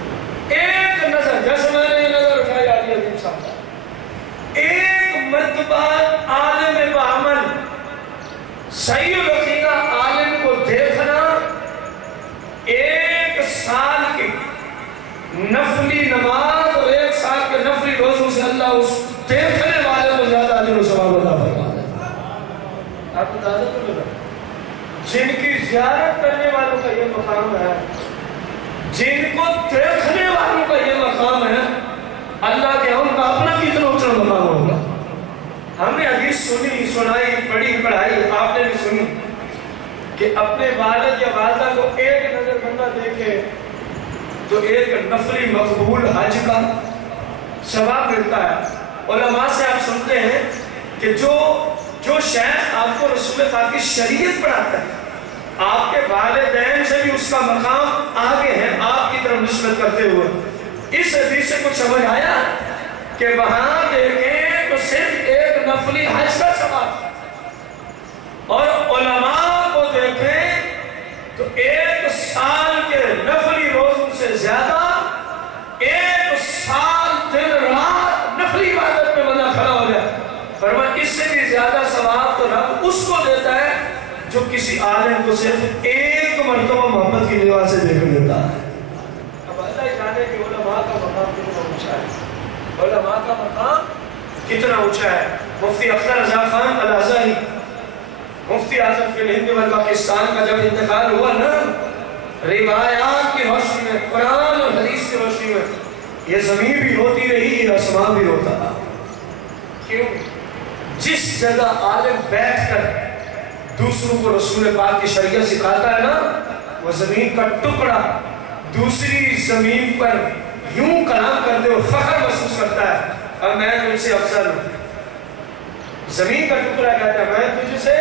نظر، جیسے میں نے نظر اٹھائی علی عظیم صاحب، ایک مرتبہ عالم باعمل صحیح العقیدہ عالم کو دیکھنا، ایک سال کی نفلی نماز اور ایک سال کے نفلی روزوں سے اللہ اس دیکھنے والے کو زیادہ اجر و ثواب عطا فرما دے۔ آپ کو اندازہ تو لگا جن کی زیارت کرنے والوں کا یہ مقام ہے، جن کو دیکھنے والوں کا یہ مقام ہے، اللہ کے ہم کا اپنا کتنا اونچا مقام ہوگا۔ ہم نے حدیث سنی، سنائی، پڑھی، پڑھائی، آپ نے بھی سنی کہ اپنے والد یا والدہ کو ایک نظر بندہ دیکھے تو ایک نفلی مقبول حج کا ثواب ملتا ہے۔ علماء سے آپ سنتے ہیں کہ جو شیخ آپ کو رسول پاک کی شریعت پڑھاتا ہے، آپ کے والدین سے بھی اس کا مقام آگے ہے آپ کی طرف نسبت کرتے ہوئے۔ اس حدیث سے کچھ سمجھ آیا کہ وہاں دیکھیں تو صرف ایک نفلی حج کا ثواب، اور علماء کو دیکھیں تو ایک سال کے نفلی روزوں سے زیادہ ایک سال دن رات نفلی عبادت میں بندہ کھڑا ہو جائے، فرمایا اس سے بھی زیادہ ثواب تو رب اس کو دیتا ہے جو کسی عالم کو صرف ایک مرتبہ محبت کی نگاہ سے دیکھ لیتا ہے۔ اب اللہ جانے کہ علماء کا مقام کتنا اونچا ہے، علماء کا مقام کتنا اونچا ہے۔ مفتی اختر رضا خان الازہری، مفتی اعظم فی الہند و پاکستان کا جب انتقال ہوا نا، روایات کی روشنی میں، قرآن اور حدیث کی روشنی میں، یہ زمین بھی روتی رہی، یہ آسمان بھی روتا رہا۔ کیوں؟ جس جگہ عالم بیٹھ کر دوسروں کو رسول پاک کی شریعت سکھاتا ہے نا، وہ زمین کا ٹکڑا دوسری زمین پر یوں کلام کرتے ہوئے فخر محسوس کرتا ہے، اب میں تجھ سے افضل ہوں۔ زمین کا ٹکڑا کہتا ہے میں تجھ سے،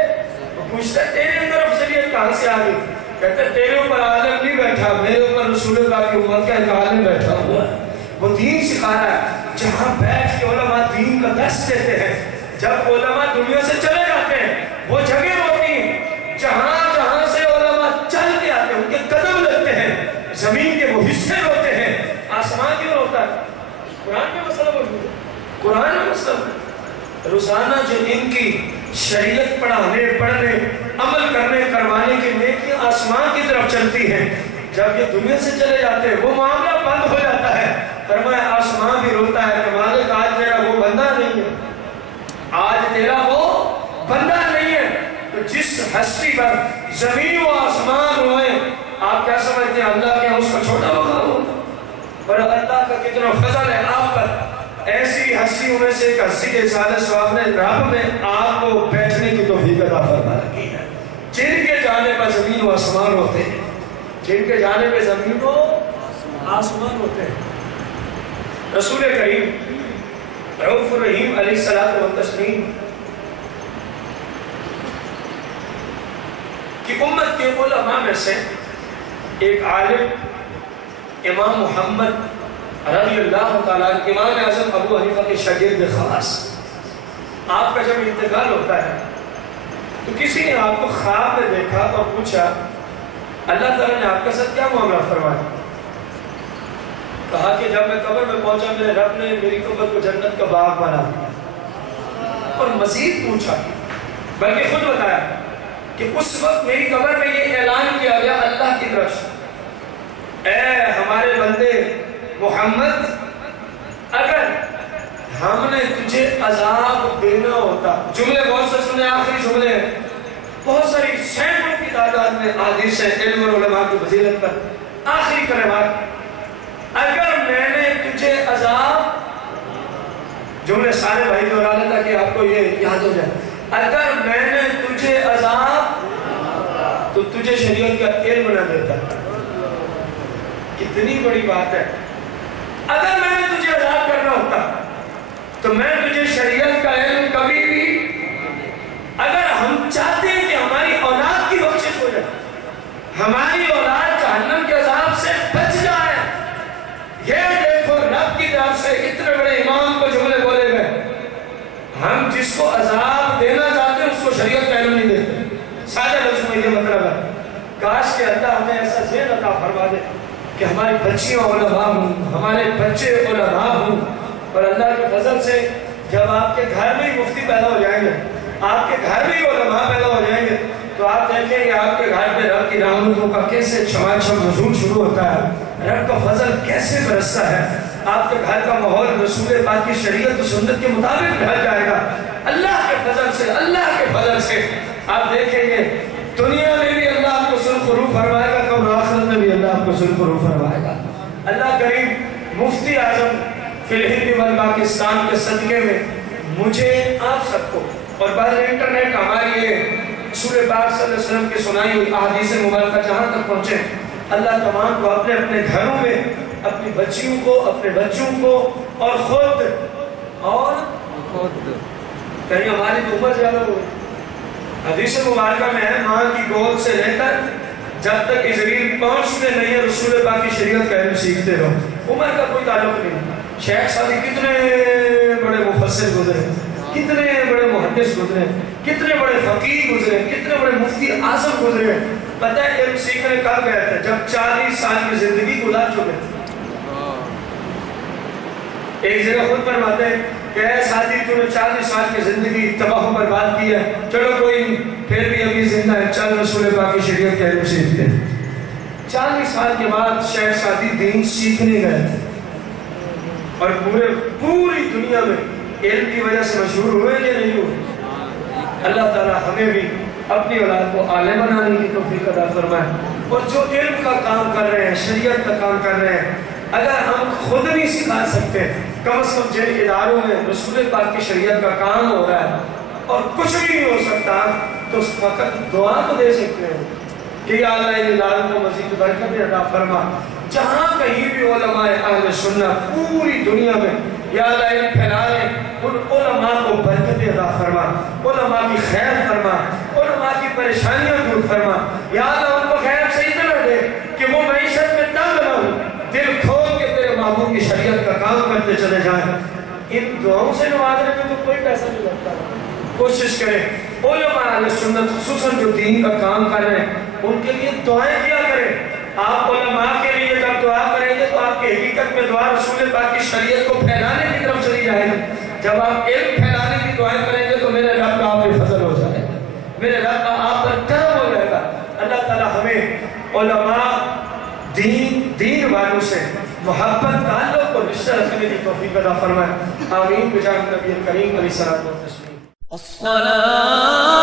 پوچھتا ہے تیرے اندر افضلیت کہاں سے آ گئی؟ کہتا ہے تیرے اوپر عالم نہیں بیٹھا، میرے اوپر رسول پاک کی امت کا ایک عالم بیٹھا ہوا ہے، وہ دین سکھا رہا ہے۔ جہاں بیٹھ کے علماء دین کا درس دیتے ہیں، جب علماء دنیا سے چلے جاتے ہیں وہ جگہ ہوتی ہیں جہاں جہاں سے علماء چل کے آتے ہیں، ان کے قدم لگتے ہیں، زمین کے وہ حصے ہوتے ہیں۔ آسمان کیوں ہوتا ہے؟ قرآن میں مسئلہ موجود ہے، قرآن میں مسئلہ ہے۔ روزانہ جو ان کی شریعت پڑھانے، پڑھنے، عمل کرنے، کروانے کی نیکی آسمان کی طرف چلتی ہیں، جب یہ دنیا سے چلے جاتے ہیں وہ معاملہ بند ہو جاتا ہے۔ فرمایا آسمان بھی روتا ہے کہ مالک آج تیرا وہ بندہ نہیں ہے، آج تیرا وہ بندہ نہیں ہے۔ تو جس ہستی پر زمین و آسمان روئے، آپ کیا سمجھتے ہیں اللہ کے اس کا چھوٹا مقام ہوتا؟ اور اللہ کا کتنا فضل ہے آپ پر۔ ایسی ہستیوں میں سے ایک ہستی کے سالہ صحاب نے رب میں آپ کو بیٹھنے کی توفیق عطا فرما رکھی ہے، جن کے جانے پر زمین و آسمان ہوتے ہیں، جن کے جانے پہ زمین و آسمان ہوتے ہیں۔ رسول کریم رؤوف الرحیم علیہ الصلوۃ والتسلیم کی امت کے علماء میں سے ایک عالم امام محمد رضی اللہ تعالیٰ، امام اعظم ابو حنیفہ کے شاگرد خاص، آپ کا جب انتقال ہوتا ہے تو کسی نے آپ کو خواب میں دیکھا اور پوچھا اللہ تعالیٰ نے آپ کے ساتھ کیا معاملہ فرمایا؟ کہا کہ جب میں قبر میں پہنچا میرے رب نے میری قبر کو جنت کا باغ بنا دیا، اور مزید پوچھا بلکہ خود بتایا کہ اس وقت میری قبر میں یہ اعلان کیا گیا اللہ کی طرف سے، اے ہمارے بندے محمد، اگر ہم نے تجھے عذاب دینا ہوتا، جملے بہت سے سنے، آخری جملے ہیں، بہت ساری سینکڑوں کی تعداد میں احادیث ہیں علم اور علماء کی فضیلت پر، آخری کلمات، اگر میں نے تجھے عذاب، جملے سارے بھائی دہرا لیتا کہ آپ کو یہ یاد ہو جائے، اگر میں نے تجھے عذاب تو تجھے شریعت کا علم نہ دیتا۔ کتنی بڑی بات ہے، اگر میں نے تجھے عذاب کرنا ہوتا تو میں تجھے شریعت کا علم کبھی بھی، اگر ہم چاہتے ہیں کہ ہماری اولاد کی بخشش ہو جائے، ہماری اولاد جہنم کے عذاب سے بچ جائے، یہ دیکھو رب کی طرف سے اتنے بڑے امام کو جملے بولے گئے، ہم جس کو عذاب دینا چاہتے ہیں اس کو شریعت کا علم نہیں دیتے۔ سادہ لفظ میں یہ مطلب ہے، کاش کہ اللہ ہمیں ایسا ذہن عطا فرما دے کہ ہماری بچیاں علماء ہوں، ہمارے بچے علماء ہوں، اور اللہ کے فضل سے جب آپ کے گھر میں ہی مفتی پیدا ہو جائیں گے، آپ کے گھر میں ہی علماء پیدا ہو جائیں گے، تو آپ دیکھیں گے آپ کے گھر پہ رب کی رحمتوں کا کیسے چھماچھم نزول شروع ہوتا ہے، رب کا فضل کیسے برستا ہے، آپ کے گھر کا ماحول رسول پاک کی شریعت و سنت کے مطابق ڈھل جائے گا اللہ کے فضل سے، اللہ کے فضل سے۔ آپ دیکھیں گے دنیا میں بھی اللہ آپ کو سرخ روح فرمائے گا، قبر آخرت میں بھی اللہ آپ کو سرخ روح فرمائے گا۔ اللہ کریم مفتی اعظم فی الہند و پاکستان کے صدقے میں مجھے آپ سب کو، اور بعد انٹرنیٹ ہماری یہ رسول پاک صلی اللہ علیہ وسلم کی سنائی ہوئی احادیث مبارکہ جہاں تک پہنچے، اللہ تمام کو اپنے اپنے گھروں میں اپنی بچیوں کو، اپنے بچوں کو، اور خود کہیں ہماری تو عمر زیادہ ہو، حدیث مبارکہ میں ہے ماں کی گود سے لے کر جب تک اسرائیل پہنچتے نہیں ہے رسول پاک کی شریعت کا علم سیکھتے رہو۔ عمر کا کوئی تعلق نہیں۔ شیخ سعدی کتنے بڑے مفسر گزرے، کتنے بڑے محدث گزرے، کتنے بڑے فقیہ گزرے، کتنے بڑے مفتی اعظم گزرے۔ پتہ ہے علم سیکھنے کب گئے تھے؟ جب 40 سال کی زندگی گزار چکے تھے۔ ایک جگہ خود فرماتے ہیں کہ اے ساتھی تو نے 40 سال کی زندگی تباہ و برباد کی ہے، چلو کوئی نہیں، پھر بھی ابھی زندہ ہے، چل رسول پاک کی شریعت کے علم سیکھتے ہیں۔ 40 سال کے بعد شیخ سعدی دین سیکھنے گئے تھے اور پوری دنیا میں علم کی وجہ سے مشہور ہوئے یا نہیں ہوئے؟ اللہ تعالیٰ ہمیں بھی اپنی اولاد کو عالم بنانے کی توفیق عطا فرمائے۔ اور جو علم کا کام کر رہے ہیں، شریعت کا کام کر رہے ہیں، اگر ہم خود نہیں سکھا سکتے، کم از کم جن اداروں میں رسول پاک کی شریعت کا کام ہو رہا ہے اور کچھ بھی نہیں ہو سکتا تو فقط دعا تو دے سکتے ہیں کہ یا اللہ ان اداروں کو مزید برکت عطا فرما۔ جہاں کہیں بھی علماء اہل سنت پوری دنیا میں یا اللہ علم پھیلا رہے، ان علماء کو برکت عطا فرما، علماء کی خیر فرما، علماء کی پریشانیاں دور فرما۔ یا اللہ ان کو خیر سے اتنا دے کہ وہ معیشت میں تنگ نہ ہو، دل کھول کے تیرے محبوب کی شریعت کا کام کرتے چلے جائیں۔ ان دعاؤں سے نوازنے میں تو کوئی پیسہ نہیں لگتا۔ کوشش کریں علماء اہل سنت خصوصاً جو دین کا کام کر رہے ہیں ان کے لیے دعائیں کیا کریں۔ آپ علماء کے لیے جب دعا کریں گے تو آپ کی حقیقت میں دعا رسول پاک کی شریعت کو پھیلانے کی طرف چلی جائے گی۔ جب آپ علم پھیلانے کی دعائیں کریں گے تو میرے رب کا آپ پہ فضل ہو جائے گا، میرے رب کا آپ پر کرم ہو جائے گا۔ اللہ تعالیٰ ہمیں علماء دین والوں سے محبت تعلق اور رشتہ رکھنے کی توفیق عطا فرمائے۔ آمین بجاہ نبی کریم علیہ الصلوۃ والتسلیم۔ الصلاة